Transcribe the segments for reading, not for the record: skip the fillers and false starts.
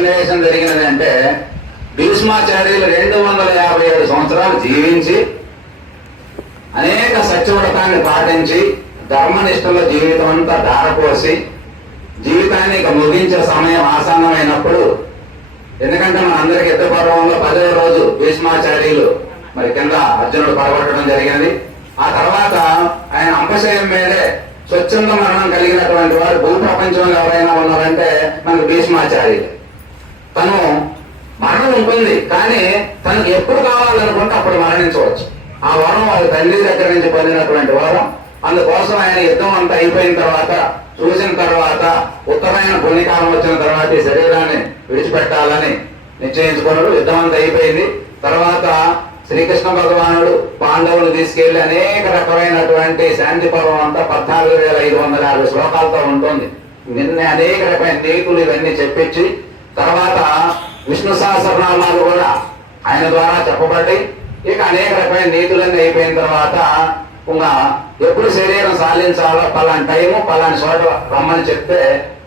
సన్నివేశం జరిగినది అంటే భీష్మాచార్యులు 257 సంవత్సరాలు జీవించి అనేక సత్యవ్రతాన్ని పాటించి ధర్మనిష్టలో జీవితం అంతా ధారపోసి జీవితాన్ని ఇక ముగించే సమయం ఆసన్నమైనప్పుడు, ఎందుకంటే మన అందరికి యుద్ధ పర్వంలో 10వ రోజు భీష్మాచార్యులు మరి కింద అర్జునుడు పడగొట్టడం జరిగినది. ఆ తర్వాత ఆయన అంపశయం మీదే స్వచ్ఛంద మరణం కలిగినటువంటి వారు భూప్రపంచంలో ఎవరైనా ఉన్నారంటే మనకు భీష్మాచార్యులు. తను మరణం ఉంటుంది, కానీ తనకు ఎప్పుడు కావాలనుకుంటే అప్పుడు మరణించవచ్చు. ఆ వరం వాళ్ళ తండ్రి దగ్గర నుంచి పొందినటువంటి వరం. అందుకోసం ఆయన యుద్ధం అంతా అయిపోయిన తర్వాత చూసిన తర్వాత ఉత్తరాయణ పుణ్యకాలం వచ్చిన తర్వాత ఈ శరీరాన్ని విడిచిపెట్టాలని నిశ్చయించుకున్నాడు. యుద్ధం అంతా అయిపోయింది. తర్వాత శ్రీకృష్ణ భగవానుడు పాండవులు తీసుకెళ్లి అనేక రకమైనటువంటి శాంతి పర్వం అంతా 14,550 శ్లోకాలతో ఉంటుంది. నిన్న అనేక రకమైన నీతులు ఇవన్నీ చెప్పించి తర్వాత విష్ణు సహస్రనామాలు కూడా ఆయన ద్వారా చెప్పబడి ఇక అనేక రకమైన నీతులన్నీ అయిపోయిన తర్వాత ఇంకా ఎప్పుడు శరీరం సాధించాలో పలాంటి టైము పలాంటి చోట రమ్మని చెప్తే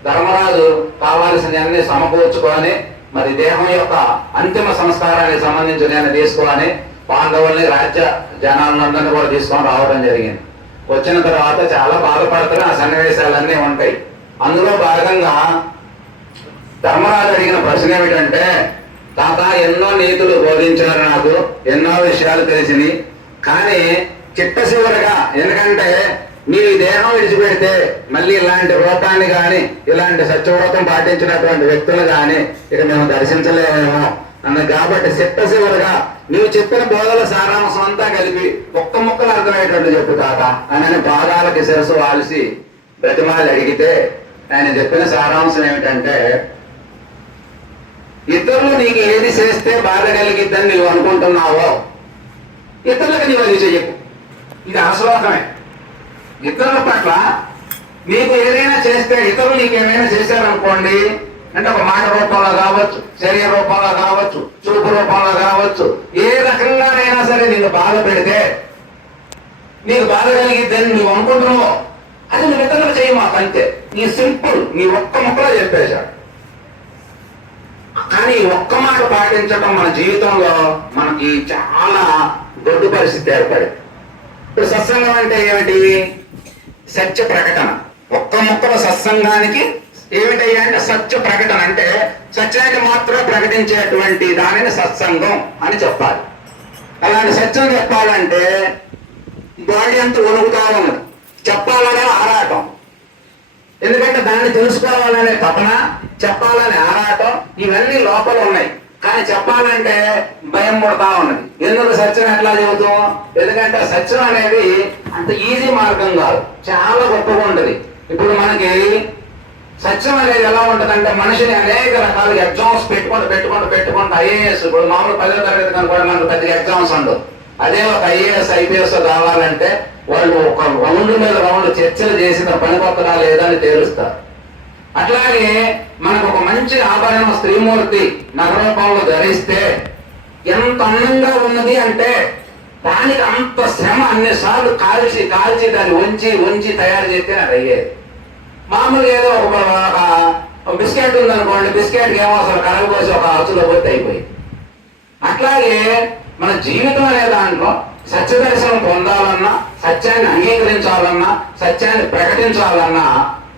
ధర్మరాజు కావాల్సినవన్నీ సమకూర్చుకొని మరి దేహం యొక్క అంతిమ సంస్కారానికి సంబంధించి నేను తీసుకొని పాండవుల్ని రాజ్య జనాలందరినీ కూడా తీసుకొని రావడం జరిగింది. వచ్చిన తర్వాత చాలా బాధపడుతున్న ఆ సన్నివేశాలన్నీ ఉంటాయి. అందులో భాగంగా ధర్మరాజు అడిగిన ప్రశ్న ఏమిటంటే, తాత ఎన్నో నీతులు బోధించారు, నాకు ఎన్నో విషయాలు తెలిసినవి, కానీ చిట్ట చివరిగా ఎందుకంటే నీ దేహం విడిచిపెడితే మళ్ళీ ఇలాంటి వ్రతాన్ని కానీ ఇలాంటి సత్యవ్రతం పాటించినటువంటి వ్యక్తులు కానీ ఇక మేము దర్శించలేమేమో అన్నది. కాబట్టి చిట్ట చివరిగా నీవు చెప్పిన బోధల సారాంశం అంతా కలిపి ఒక్క ముక్కలు అర్థమయ్యేటట్టు చెప్పు తాత అని పాదాలకి శిరస్సు వాల్సి బ్రతిమాలి అడిగితే ఆయన చెప్పిన సారాంశం ఏమిటంటే, ఇతరులు నీకు ఏది చేస్తే బాధ కలిగిద్దని నువ్వు అనుకుంటున్నావో ఇతరులకు నీవు అది చెయ్యకు. ఇది అశ్లోకమే. ఇతరుల పట్ల నీకు ఏదైనా చేస్తే, ఇతరులు నీకు ఏమైనా చేశారనుకోండి అంటే ఒక మాట రూపంలో కావచ్చు, శరీర రూపంలో కావచ్చు, చూపు రూపంలో కావచ్చు, ఏ రకంగానైనా సరే నిన్ను బాధ పెడితే నీకు బాధ కలిగిద్దని నువ్వు అనుకుంటున్నావో అది నువ్వు ఇతరులకు చేయమాకు, అంతే. నీ సింపుల్, నీ ఒక్క ముక్కలో చెప్పేశాడు. కానీ ఒక్క మాట పాటించడం మన జీవితంలో మనకి చాలా గొడ్డు పరిస్థితి ఏర్పడింది. ఇప్పుడు సత్సంగం అంటే ఏమిటి? సత్య ప్రకటన. ఒక్క ముక్కల సత్సంగానికి ఏమిటయ్యా అంటే సత్య ప్రకటన అంటే సత్యాన్ని మాత్రమే ప్రకటించేటువంటి దానిని సత్సంగం అని చెప్పాలి. అలాంటి సత్యం చెప్పాలంటే బాడీ అంతా వణుకుతా ఉన్నది, చెప్పాలనే ఆరాటం. ఎందుకంటే దాన్ని తెలుసుకోవాలనే తపన, చెప్పాలనే ఆరాటం, ఇవన్నీ లోపల ఉన్నాయి. కానీ చెప్పాలంటే భయం పడతా ఉన్నది. ఎందుకు సత్యం ఎట్లా చెబుతాం? ఎందుకంటే సత్యం అనేది అంత ఈజీ మార్గం కాదు, చాలా గొప్పగా ఉంటుంది. ఇప్పుడు మనకి సత్యం అనేది ఎలా ఉంటుందంటే మనిషిని అనేక రకాలుగా ఎగ్జామ్స్ పెట్టుకుంటూ ఐఏఎస్, ఇప్పుడు మామూలు 10వ తరగతి కనుకోవడం మనకు పెద్దగా ఎగ్జామ్స్ ఉండవు. అదే ఒక ఐఏఎస్ ఐపీఎస్ కావాలంటే వాళ్ళు ఒక రౌండ్ మీద రౌండ్ చర్చలు చేసిన పని కొత్తగా లేదని తేలుస్తారు. అట్లాగే మనకు ఒక మంచి ఆభరణ స్త్రీమూర్తి నగరూపంలో ధరిస్తే ఎంత అందంగా ఉన్నది అంటే దానికి అంత శ్రమ అన్నిసార్లు కాల్చి దాన్ని వంచి తయారు చేస్తే అది అయ్యేది. మామూలుగా ఏదో ఒక బిస్కెట్ ఉందనుకోండి, బిస్కెట్కి ఏమో అసలు కరగపోసి ఒక అచ్చులో పోతే అయిపోయింది. అట్లాగే మన జీవితం అనే దాంట్లో సత్య దర్శనం పొందాలన్నా, సత్యాన్ని అంగీకరించాలన్నా, సత్యాన్ని ప్రకటించాలన్నా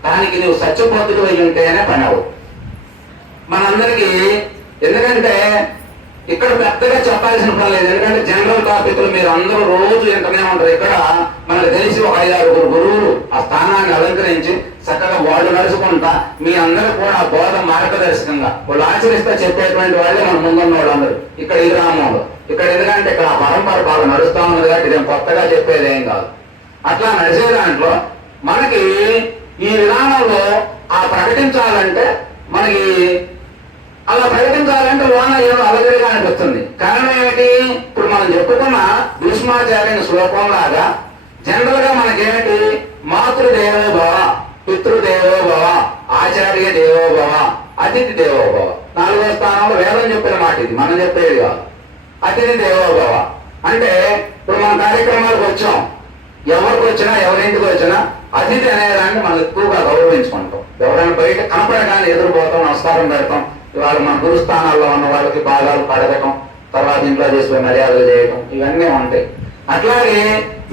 దానికి నువ్వు సత్యపోతుడు అయి ఉంటేనే పని అవ్వదు మనందరికీ. ఎందుకంటే ఇక్కడ పెద్దగా చెప్పాల్సిన పని లేదు, ఎందుకంటే జనరల్ టాపిక్లు మీరు అందరూ రోజు ఎంతనే ఉంటారు. ఇక్కడ మనకు తెలిసి ఒక 5-6 గురువులు ఆ స్థానాన్ని అలంకరించి చక్కగా వాళ్ళు నడుచుకుంటా మీ అందరూ కూడా ఆ బోధ మార్గదర్శకంగా వాళ్ళు ఆచరిస్తే చెప్పేటువంటి వాళ్ళే మన ముందున్న వాళ్ళందరూ ఇక్కడ ఈ గ్రామంలో. ఇక్కడ ఎందుకంటే ఇక్కడ ఆ పరంపర బాగా నడుస్తా ఉన్నది కాబట్టి ఇదేం కొత్తగా చెప్పేది ఏం కాదు. అట్లా నడిచే దాంట్లో మనకి ఈ విధానంలో ఆ ప్రకటించాలంటే మనకి అలా ప్రకటించాలంటే లోన ఏదో అలగలిగా అనిపిస్తుంది. కారణం ఏమిటి? ఇప్పుడు మనం చెప్పుకున్న భీష్మాచార్యుని శ్లోకం లాగా జనరల్ గా మనకేమిటి? మాతృదేవో భవ, పితృదేవో భవ, ఆచార్య దేవో భవ, అతిథి దేవో భవ. 4వ స్థానంలో వేదం చెప్పిన మాట ఇది, మనం చెప్పేది కాదు. అతిథి దేవో భవ అంటే ఇప్పుడు మన కార్యక్రమాలకు వచ్చాం, ఎవరికి వచ్చినా ఎవరింటికి వచ్చినా అతిథి అనేదాన్ని మనం ఎక్కువగా గౌరవించుకుంటాం. ఎవరైనా బయట కనపడగానే ఎదురుపోతాం, నమస్కారం పెడతాం, ఇవాళ మన గురుస్థానాల్లో ఉన్న వాళ్ళకి భాగాలు కడగటం, తర్వాత ఇంట్లో చేసుకుని మర్యాదలు చేయటం, ఇవన్నీ ఉంటాయి. అట్లాగే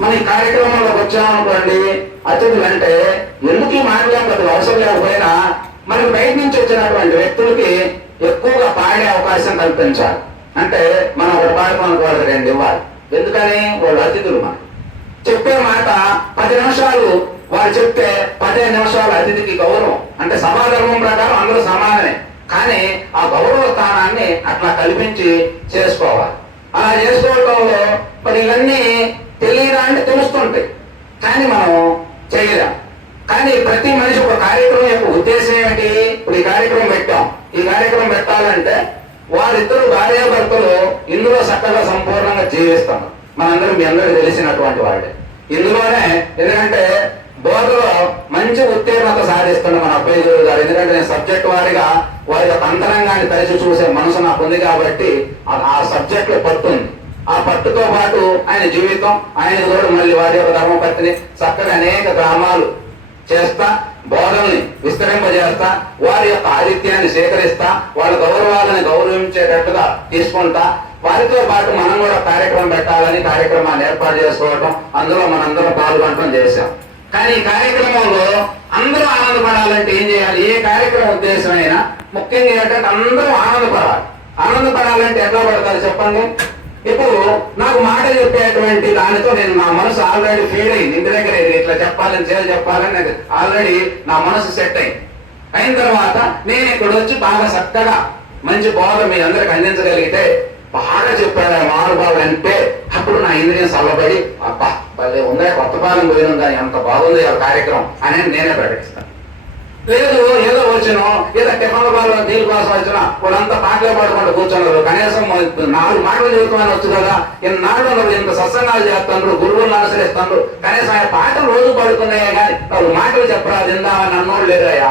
మన ఈ కార్యక్రమంలోకి వచ్చామనుకోండి, అతిథులు అంటే ఎందుకు ఈ మాట్లాడడం పెద్ద అవసరం లేకపోయినా మనకి బయట నుంచి వచ్చినటువంటి వ్యక్తులకి ఎక్కువగా పాడే అవకాశం కల్పించాలి. అంటే మనం ఒకటి పాడుకోవడానికి వాళ్ళకి 2 ఇవ్వాలి. ఎందుకని? వాళ్ళు అతిథులు. మనం చెప్పే మాట 10 నిమిషాలు వారు చెప్తే 15 నిమిషాలు అతిథికి గౌరవం. అంటే సమాధర్మం ప్రకారం అందరూ సమానమే, కానీ ఆ గౌరవ స్థానాన్ని అట్లా కల్పించి చేసుకోవాలి. అలా చేసుకోవడంలో మరి ఇవన్నీ తెలియదా అంటే తెలుస్తుంటాయి, కానీ మనం చేయలేం. కానీ ప్రతి మనిషి ఒక కార్యక్రమం యొక్క ఉద్దేశం ఏమిటి? ఇప్పుడు ఈ కార్యక్రమం పెట్టాం, ఈ కార్యక్రమం పెట్టాలంటే వారిద్దరు భార్యాభర్తలు ఇందులో చక్కగా సంపూర్ణంగా జీవిస్తాం. మనందరూ మీ అందరికీ తెలిసినటువంటి వాళ్ళే ఇందులోనే. ఎందుకంటే బోధలో మంచి ఉత్తీర్ణత సాధిస్తున్న మన అబ్బాయి గురువు గారు. ఎందుకంటే నేను సబ్జెక్ట్ వారిగా వారి యొక్క అంతరంగాన్ని తరచి చూసే మనసు నాకు ఉంది కాబట్టి ఆ సబ్జెక్ట్ లో పట్టుంది. ఆ పట్టుతో పాటు ఆయన జీవితం, ఆయన కూడా మళ్ళీ వారి యొక్క ధర్మపత్ని చక్కగా అనేక గ్రామాలు చేస్తా, బోధల్ని విస్తరింపజేస్తా, వారి యొక్క ఆతిథ్యాన్ని స్వీకరిస్తా, వాళ్ళ గౌరవాలను గౌరవించేటట్టుగా తీసుకుంటా. వారితో పాటు మనం కూడా కార్యక్రమం పెట్టాలని కార్యక్రమాన్ని ఏర్పాటు చేసుకోవటం, అందులో మనందరం పాల్గొనడం చేశాం. కానీ ఈ కార్యక్రమంలో అందరూ ఆనందపడాలంటే ఏం చేయాలి? ఏ కార్యక్రమ ఉద్దేశం అయినా ముఖ్యంగా ఏంటంటే అందరూ ఆనందపడాలి. ఆనందపడాలంటే ఎట్లా పడతారు చెప్పండి? ఇప్పుడు నాకు మాట చెప్పేటువంటి దానితో నేను నా మనసు ఆల్రెడీ ఫీడ్ అయింది. ఇంటి దగ్గర ఇట్లా చెప్పాలని చెప్పాలని నాకు ఆల్రెడీ నా మనసు సెట్ అయింది. అయిన తర్వాత నేను ఇక్కడ వచ్చి బాగా చక్కగా మంచి బోధ మీ అందరికి అందించగలిగితే, బాగా చెప్పాడు మహానుభావుడు అంటే అప్పుడు నా ఇంద్రియం చల్లబడి అబ్బా భలే ఉందా, కొత్త పాలన పోయిన కానీ ఎంత బాగుంది ఆ కార్యక్రమం అనేది నేనే ప్రకటిస్తాను. లేదు ఏదో వచ్చినో ఏదో టిఫన్ బాగా దీని కోసం వచ్చినా వాళ్ళంతా పాటలే పాడుకుంటూ కూర్చున్నారు. కనీసం 4 మాటలు చదువుతామని వచ్చు కదా, ఇన్నాళ్ళు ఇంత సత్సంగాలు చేస్తున్నారు, గురువులను అనుసరిస్తున్నారు, కనీసం ఆయన పాటలు రోజు పాడుకున్నాయే కానీ వాళ్ళు మాటలు చెప్పరాదు ఇందామని అన్నోళ్ళు లేదయ్యా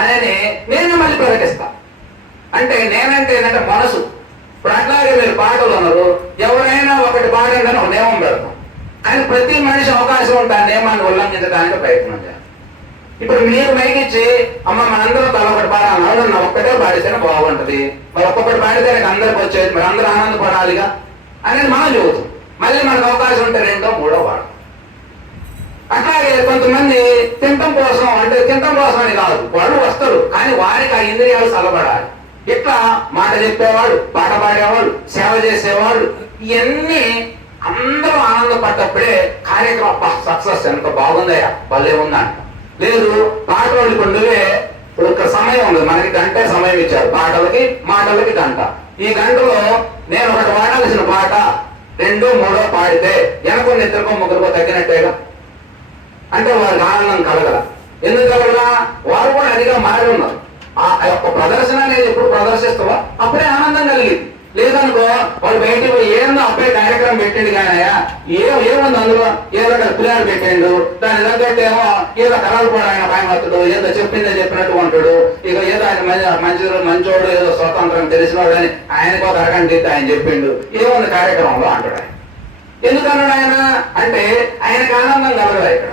అనేది నేనే మళ్ళీ ప్రకటిస్తా. అంటే నేనంటే ఏంటంటే మనసు. ఇప్పుడు అట్లాగే మీరు పాటలు అన్నారు, ఎవరైనా ఒకటి పాడంగానే ఒక నియమం పెడతాం, కానీ ప్రతి మనిషి అవకాశం ఉంటే ఆ నియమాన్ని ఉల్లంఘించడానికి ప్రయత్నం చేయాలి. ఇప్పుడు మీరు మైకిచ్చి అమ్మ మనందరం తల ఒకటి పాడాలన్నా నా ఒక్కటే పాడితేనే బాగుంటది, మరి ఒక్కొక్కటి పాడితే నాకు అందరికి వచ్చేది, మరి అందరూ ఆనందపడాలిగా అనేది మనం చెబుతాం. మళ్ళీ మనకు అవకాశం ఉంటే 2ో 3ఓ పాడతాం. అట్లాగే కొంతమంది తింటం కోసం, అంటే తింటం కోసం అని కాదు, వాళ్ళు వస్తారు కానీ వారికి ఆ ఇంద్రియాలు చల్లబడాలి. ఇట్లా మాట చెప్పేవాడు, పాట పాడేవాడు, సేవ చేసేవాడు, ఇవన్నీ అందరూ ఆనందపడ్డప్పుడే కార్యక్రమం సక్సెస్ ఎంత బాగుందయ్యా భలే ఉందంట. లేదు పాటలు ఇప్పుడు నువ్వే, ఇప్పుడు ఒక సమయం ఉంది మనకి, గంటే సమయం ఇచ్చారు పాటలకి మాటలకి గంట. ఈ గంటలో నేను ఒకటి పాడాల్సిన పాట 2, 3 పాడితే వెనకొని 2కో 3కో తగ్గినట్టేగా. అంటే వారికి ఆనందం కలగల. ఎందుకు కలగల? వారు కూడా అదిగా మారి ఉన్నారు. ఆ యొక్క ప్రదర్శన అనేది ఎప్పుడు ప్రదర్శిస్తావో అప్పుడే ఆనందం కలిగింది. లేదనుకో వాళ్ళు బయటికి పోయి ఏందో అప్పుడే కార్యక్రమం పెట్టిండు కానయ్యా, ఏముంది అందులో, ఏదో పిల్లలు పెట్టిండు, దాని తగ్గట్టు ఏమో ఏదో కరాలు కూడా ఆయన భయమత్తుడు, ఏదో చెప్పిందో చెప్పినట్టు ఉంటాడు, ఇక ఏదో ఆయన మంచోడు, ఏదో స్వతంత్రం తెలిసినోడు అని ఆయనకో అరగంట ఆయన చెప్పిండు, ఏముంది కార్యక్రమంలో అంటాడు ఆయన. ఎందుకన్నాడు ఆయన అంటే ఆయనకు ఆనందం కలగదు ఇక్కడ.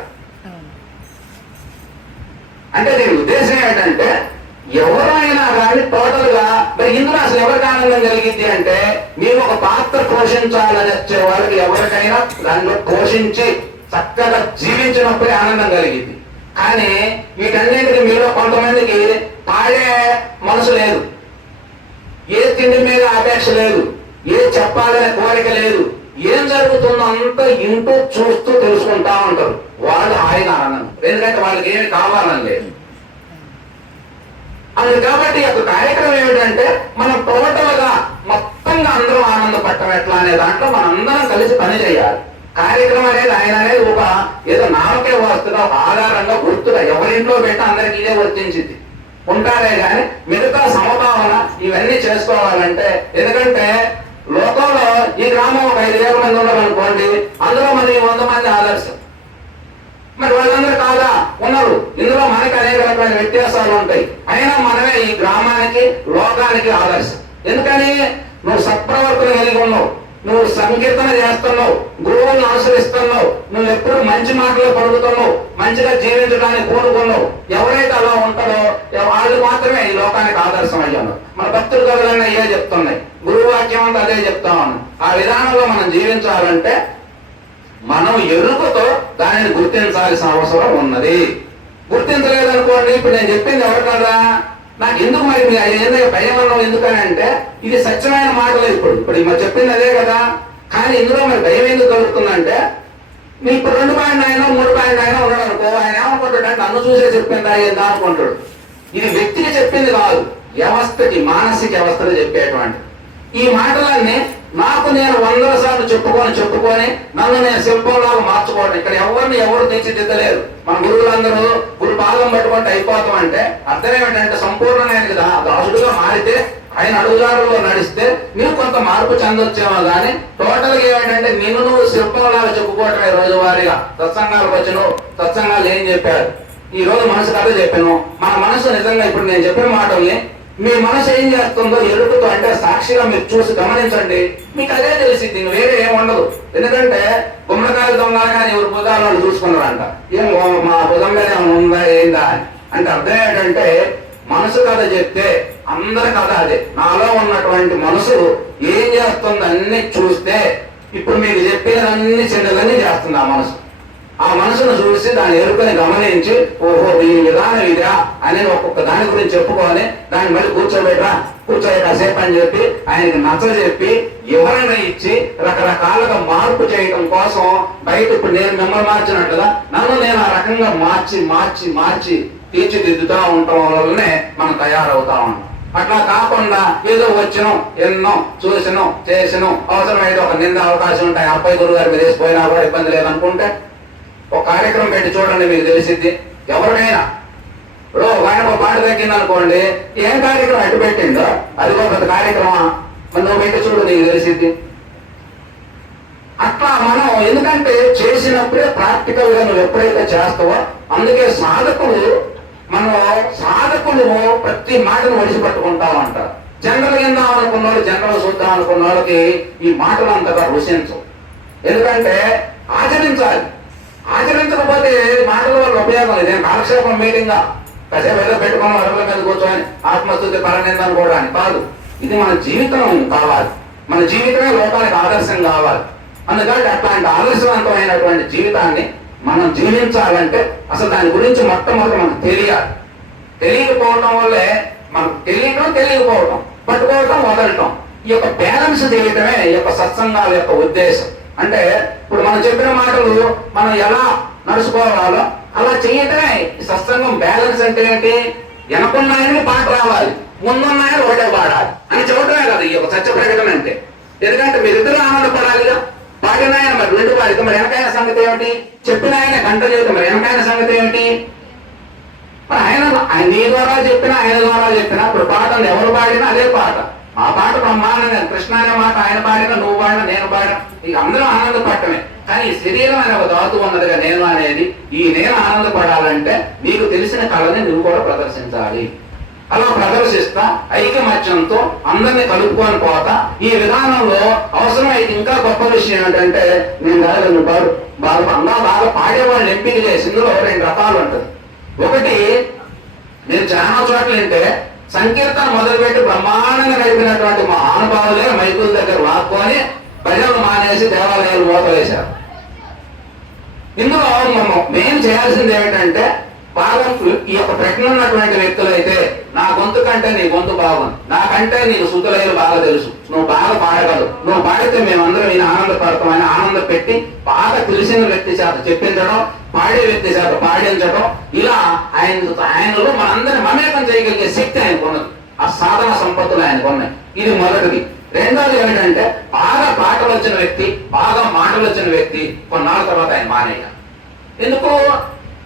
అంటే దీని ఉద్దేశం ఏంటంటే ఎవరైనా కానీ టోటల్ గా మరి ఇందులో అసలు ఎవరికి ఆనందం కలిగింది అంటే మీరు ఒక పాత్ర పోషించాలని వచ్చే వాళ్ళకి ఎవరికైనా దానిలో పోషించి చక్కగా జీవించినప్పుడే ఆనందం కలిగింది. కానీ వీటన్నిటికీ మీలో కొంతమందికి పాడే మనసు లేదు, ఏ తిండి మీద అపేక్ష లేదు, ఏ చెప్పాలనే కోరిక లేదు, ఏం జరుగుతుందో అంతా ఇంటూ చూస్తూ తెలుసుకుంటా ఉంటారు. వాళ్ళు ఆయన ఆనందం, ఎందుకంటే వాళ్ళకి ఏమి కావాలని లేదు. అది కాబట్టి ఒక కార్యక్రమం ఏమిటంటే మనం టోటల్ గా మొత్తంగా అందరూ ఆనందపడటం ఎట్లా అనే దాంట్లో మనం అందరం కలిసి పని చేయాలి. కార్యక్రమం అనేది ఆయన అనేది ఒక ఏదో నామకే వస్తుగా ఆధారంగా గుర్తుగా ఎవరింట్లో పెట్టి అందరికి ఇదే వర్తించింది ఉంటారే కానీ మిగతా సమభావన ఇవన్నీ చేసుకోవాలంటే, ఎందుకంటే లోకంలో ఈ గ్రామం ఒక 5,000 మంది ఉన్నారనుకోండి, అందులో మనకి 100 మంది ఆదర్శం, మరి వాళ్ళందరూ కాదా ఉన్నారు. ఇందులో మనకి అనేక రకమైన వ్యత్యాసాలు ఉంటాయి, అయినా మనమే ఈ గ్రామానికి లోకానికి ఆదర్శం. ఎందుకని నువ్వు సత్ప్రవర్తన కలిగి ఉన్నావు, నువ్వు సంకీర్తన చేస్తున్నావు, గురువులను అనుసరిస్తున్నావు, నువ్వు ఎప్పుడు మంచి మాటలు పలుకుతున్నావు, మంచిగా జీవించడానికి కోరుకున్నావు, ఎవరైతే అలా ఉంటారో వాళ్ళు మాత్రమే ఈ లోకానికి ఆదర్శం అయ్యాను. మన భక్తులు కథలన్నీ అయ్యే చెప్తున్నాయి, గురువు వాక్యం అంతా అదే చెప్తా ఉన్నాం. ఆ విధానంలో మనం జీవించాలంటే మనం ఎరుకతో దానిని గుర్తించాల్సిన అవసరం ఉన్నది. గుర్తించలేదనుకోండి, ఇప్పుడు నేను చెప్పింది ఎవరు కదా, నాకు ఎందుకు మరి ఎందుకు భయం అన్నాం, ఎందుకని అంటే ఇది సత్యమైన మాటలు. ఇప్పుడు మరి చెప్పింది అదే కదా, కానీ ఇందులో మరి భయం ఎందుకు కలుగుతుందంటే, మీకు 2 పాయింట్ ఆయన 3 పాయింట్ ఆయన ఉన్నాడు అనుకో, ఆయన ఏమనుకుంటాడు అంటే నన్ను చూసే చెప్పిందా ఏందా అనుకుంటాడు. ఇది వ్యక్తికి చెప్పింది కాదు, వ్యవస్థకి, మానసిక వ్యవస్థలు చెప్పేటువంటి ఈ మాటలన్నీ నాకు నేను 100 సార్లు చెప్పుకొని నన్ను నేను శిల్పంలాగా మార్చుకోవడం. ఇక్కడ ఎవరు తీర్చిదిద్దలేరు. మన గురువులందరూ గురు పాదం పట్టుకుంటే అయిపోతాం అంటే అర్థం ఏమిటంటే సంపూర్ణమైన దాసుడుగా మారితే ఆయన అడుగుదారుల్లో నడిస్తే నీవు కొంత మార్పు చెందొచ్చేమో కానీ టోటల్ గా ఏమిటంటే నిన్ను నువ్వు శిల్పంలాగా చెప్పుకోవటమే. రోజువారీగా సత్సంగాలకు వచ్చిన సత్సంగాలు ఏం చెప్పారు, ఈ రోజు మనసు కథ చెప్పాను. మన మనసు నిజంగా ఇప్పుడు నేను చెప్పిన మాటల్ని మీ మనసు ఏం చేస్తుందో ఎరుకుతో అంటే సాక్షిగా మీరు చూసి గమనించండి, మీకు అదే తెలిసింది, వేరే ఏముండదు. ఎందుకంటే గుమ్మడికాయలు దొంగలు కానీ ఎవరు భుజాలు వాళ్ళు చూసుకున్నారంట, ఏం మా భుజం మీద ఏమైనా ఉందా ఏందా అని. అంటే అర్థం ఏంటంటే మనసు కథ చెప్తే అందరి కథ అదే. నాలో ఉన్నటువంటి మనసు ఏం చేస్తుంది అన్ని చూస్తే ఇప్పుడు మీకు చెప్పేదన్ని చిన్నదన్నీ చేస్తుంది ఆ మనసు. ఆ మనసును చూసి దాని ఎరుకని గమనించి ఓహో ఈ విధానం ఇదా అనేది ఒక్కొక్క దాని గురించి చెప్పుకొని దాన్ని మళ్ళీ కూర్చోబెట్టి కాసేపు అని చెప్పి ఆయనకి నచ్చజెప్పి వివరణ ఇచ్చి రకరకాలుగా మార్పు చేయడం కోసం బయట ఇప్పుడు నేను మిమ్మల్ని మార్చినట్టుగా నన్ను నేను ఆ రకంగా మార్చి తీర్చిదిద్దుతా ఉండటం వల్లనే మనం తయారవుతా ఉంటాం. అట్లా కాకుండా ఏదో వచ్చినాం, ఎన్నో చూసినాం, చేసినాం, అవసరమైతే ఒక నింద అవకాశం ఉంటాయి, అబ్బాయి గురువు గారి మీద వేసిపోయినా కూడా ఇబ్బంది లేదనుకుంటే ఒక కార్యక్రమం పెట్టి చూడండి, మీకు తెలిసిద్ది. ఎవరికైనా ఇప్పుడు ఆయన ఒక పాట తగ్గింది అనుకోండి, ఏం కార్యక్రమం ఎటు పెట్టిందో అది ఒక కార్యక్రమం మరి నువ్వు పెట్టి చూడు, నీకు తెలిసిద్ది. అట్లా మనం ఎందుకంటే చేసినప్పుడే ప్రాక్టికల్ గా నువ్వు ఎప్పుడైతే చేస్తావో, అందుకే సాధకులు ప్రతి మాటను ఒడిసి పట్టుకుంటావు అంటారు. జనరల్ కిందాం అనుకున్న వాళ్ళు, జనరల్ చూద్దాం అనుకున్న వాళ్ళకి ఈ మాటలు అంతగా రుచించవు. ఎందుకంటే ఆచరించకపోతే మాటల వల్ల ఉపయోగం లేదు. నేను కాలక్షేపం మీటింగ్ కాసేపు ఏదో పెట్టుకుని అరుగుల మీద కూర్చొని ఆత్మస్థుతి పరనిందని కూడా అని కాదు. ఇది మన జీవితం కావాలి, మన జీవితమే లోకానికి ఆదర్శం కావాలి. అందుకంటే అట్లాంటి ఆదర్శవంతమైనటువంటి జీవితాన్ని మనం జీవించాలంటే అసలు దాని గురించి మొట్టమొదటి మనకు తెలియాలి. తెలియకపోవటం వల్లే మనకు తెలియకపోవటం, పట్టుకోవటం, వదలటం, ఈ యొక్క బ్యాలెన్స్ చేయటమే ఈ యొక్క సత్సంగాల యొక్క ఉద్దేశం. అంటే ఇప్పుడు మనం చెప్పిన మాటలు మనం ఎలా నడుచుకోవాలో అలా చేయటమే సత్సంగం. బ్యాలెన్స్ అంటే ఏంటి, వెనకున్నాయని పాట రావాలి, ముందున్నాయని ఒకటే పాడాలి అని చెప్పటమే కదా ఈ యొక్క సత్య ప్రకటన అంటే. ఎందుకంటే మీరిద్దరూ ఆనందపడాలిగా. పాడిన ఆయన మరి 2 పాడితే మరి వెనకైన సంగతి ఏమిటి, చెప్పిన ఆయన గంట చేస్తే మరి వెనకైన సంగతి ఏమిటి. మరి ఆయన నీ ద్వారా చెప్పినా ఆయన ద్వారా చెప్పినా ఇప్పుడు పాటలు ఎవరు పాడినా అదే పాట. ఆ పాట బ్రహ్మాండంగా కృష్ణ అనే మాట ఆయన పాడినా, నువ్వు పాడినా, నేను పాడినా ఇక అందరూ ఆనందపడటమే. కానీ ఈ శరీరం అనే ఒక ధాతువు ఉన్నదిగా నేను అనేది, ఈ నేను ఆనందపడాలంటే నీకు తెలిసిన కళని నువ్వు కూడా ప్రదర్శించాలి. అలా ప్రదర్శిస్తా ఐకమత్యంతో అందరినీ కలుపుకొని పోతా. ఈ విధానంలో అవసరమైతే ఇంకా గొప్ప విషయం ఏంటంటే నేను బాగా పాడేవాళ్ళు ఎంపిక చేసి ఇందులో 2 రకాలు ఉంటుంది. ఒకటి నేను చాలా చోట్ల వింటే సంకీర్తన మొదలుపెట్టి బ్రహ్మాండంగా నడిపినటువంటి మహానుభావులే మైకుల దగ్గర వాక్కొని ప్రజలు మానేసి దేవాలయాలు మోతవేశారు. ఇందులో మేము చేయాల్సింది ఏమిటంటే బాగా ఈ యొక్క ప్రజ్ఞ ఉన్నటువంటి వ్యక్తులు అయితే నా గొంతు కంటే నీ గొంతు బాగుంది, నాకంటే నీకు శుద్ధులైన బాగా తెలుసు, నువ్వు బాగా పాడగలవు, నువ్వు పాడితే మేమందరం ఈయన ఆనందపడతామని ఆనందం పెట్టి బాగా తెలిసిన వ్యక్తి చేత చెప్పించడం, పాడే వ్యక్తి చేత పాడించడం, ఇలా ఆయనలో మనందరినీ మమేకం చేయగలిగే శక్తి ఆయనకు ఉన్నది. ఆ సాధన సంపత్తులు ఆయనకు ఉన్నాయి. ఇది మొదటిది. రెండోది ఏమిటంటే బాగా పాటలు వచ్చిన వ్యక్తి, బాగా మాటలు వచ్చిన వ్యక్తి కొన్నాళ్ళ తర్వాత ఆయన మానేయాలి. ఎందుకు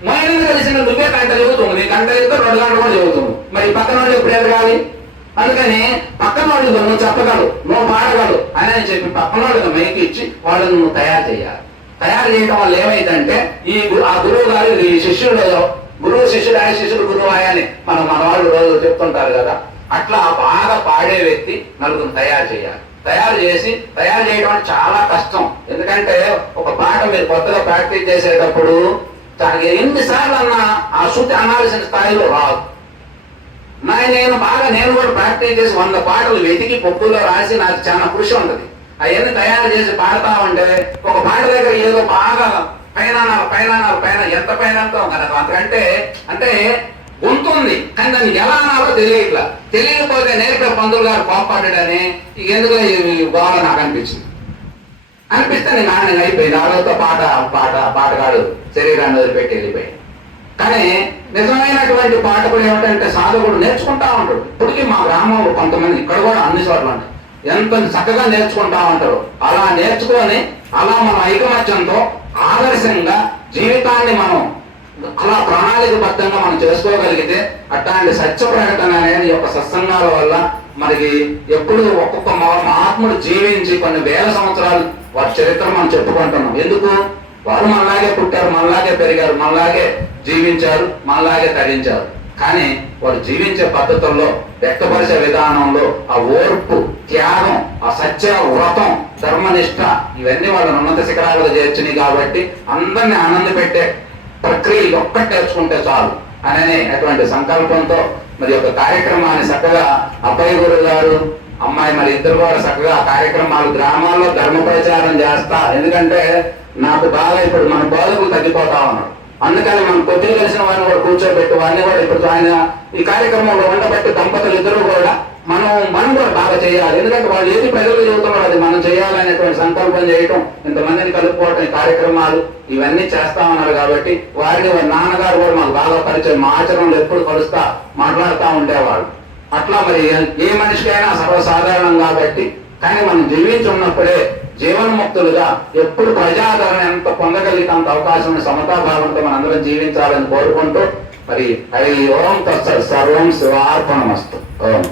మొయిన కలిసిన నువ్వే గంట చదువుతుంది, నీ గంట అయితే 2 గంటలు కూడా చదువుతుంది. మరి పక్కన వాళ్ళు ఎప్పుడు ఎదగాలి? అందుకని పక్కన వాళ్ళు నువ్వు చెప్పగలవు, నువ్వు పాడగలవు అని చెప్పి పక్కన వాళ్ళకి మైకి ఇచ్చి వాళ్ళని నువ్వు తయారు చేయాలి. తయారు చేయడం వల్ల ఏమైందంటే ఆ గురువు గారు ఈ శిష్యుడు, గురువు శిష్యుడు ఆయన శిష్యుడు గురువు అని మన వాళ్ళు రోజు చెప్తుంటారు కదా. అట్లా బాగా పాడే వ్యక్తి నలుగురు తయారు చేయాలి. తయారు చేయడం అంటే చాలా కష్టం. ఎందుకంటే ఒక పాట మీరు కొత్తగా ప్రాక్టీస్ చేసేటప్పుడు దానికి ఎన్నిసార్లు అన్నా ఆ శృతి అనాల్సిన స్థాయిలో రాదు. నేను కూడా ప్రాక్టీస్ చేసి 100 పాటలు వెతికి పప్పులో రాసి నాకు చాలా కృషి ఉంటుంది. అవన్నీ తయారు చేసి పాడతా ఉంటే ఒక పాట దగ్గర ఏదో బాగా పైన ఎంత పైన అంతకంటే అంటే ఉంటుంది, కానీ దాన్ని ఎలా అనాలో తెలియకపోతే నేర్పే పంతులు గారు కోపాడాడని ఎందుకు గోళ నాకు అనిపిస్తే నేను నాన్న అయిపోయింది. ఆలోతో పాటగాడు శరీరాన్ని వదిలిపెట్టి వెళ్ళిపోయింది. కానీ నిజమైనటువంటి పాఠకుడు ఏమిటంటే సాధకుడు నేర్చుకుంటా ఉంటాడు. ఇప్పటికీ మా గ్రామంలో కొంతమంది, ఇక్కడ కూడా అన్ని చోట్ల ఉంటాయి, ఎంత చక్కగా నేర్చుకుంటా ఉంటారు. అలా నేర్చుకొని అలా మనం ఐకమత్యంతో ఆదర్శంగా జీవితాన్ని మనం అలా ప్రణాళికబద్ధంగా మనం చేసుకోగలిగితే అట్లాంటి సత్య ప్రకటన అనేది యొక్క సత్సంగాల వల్ల మనకి ఎప్పుడు ఒక్కొక్క మహాత్ముడు జీవించి కొన్ని వేల సంవత్సరాలు వారి చరిత్ర మనం చెప్పుకుంటున్నాం. ఎందుకు? వారు మనలాగే పుట్టారు, మనలాగే పెరిగారు, మనలాగే జీవించారు, మనలాగే తరించారు. కానీ వారు జీవించే పద్ధతుల్లో, వ్యక్తపరిచే విధానంలో ఆ ఓర్పు, త్యాగం, ఆ సత్య వ్రతం, ధర్మనిష్ట ఇవన్నీ వాళ్ళని ఉన్నత శిఖరాలుగా చేర్చినాయి. కాబట్టి అందరినీ ఆనంద పెట్టే ప్రక్రియ ఒక్కటి నేర్చుకుంటే చాలు అనే అటువంటి సంకల్పంతో మరి యొక్క కార్యక్రమాన్ని చక్కగా అబ్బాయి గురు గారు, అమ్మాయి మరి ఇద్దరు కూడా చక్కగా కార్యక్రమాలు గ్రామాల్లో ధర్మ ప్రచారం చేస్తా. ఎందుకంటే నాకు బాగా ఇప్పుడు మన బోధకులు తగ్గిపోతా ఉన్నారు. అందుకని మనం కొద్దిగా కలిసిన వారిని కూడా కూర్చోబెట్టి వారిని కూడా ఇప్పుడు ఆయన ఈ కార్యక్రమంలో ఉండబట్టి దంపతులు ఇద్దరు కూడా మనం కూడా బాగా చేయాలి. ఎందుకంటే వాళ్ళు ఏది ప్రజలు చెబుతున్నారో అది మనం చేయాలనేటువంటి సంకల్పం చేయటం, ఇంతమందిని కలుపుకోవటం, ఈ కార్యక్రమాలు ఇవన్నీ చేస్తా ఉన్నారు. కాబట్టి వారిని వారి నాన్నగారు కూడా మాకు బాగా పరిచయం, మా ఆచరణలో ఎప్పుడు కలుస్తా మాట్లాడుతూ ఉండేవాళ్ళు. అట్లా మరి ఏ మనిషికైనా సర్వసాధారణం కాబట్టి, కానీ మనం జీవించి ఉన్నప్పుడే జీవన్ముక్తులుగా ఎప్పుడు ప్రజాదరణ ఎంత పొందగలిగితే అంత అవకాశం సమతాభావంతో మనందరం జీవించాలని కోరుకుంటూ మరి అది ఓం తత్సత్ సర్వం శివార్పణమస్తు. ఓం.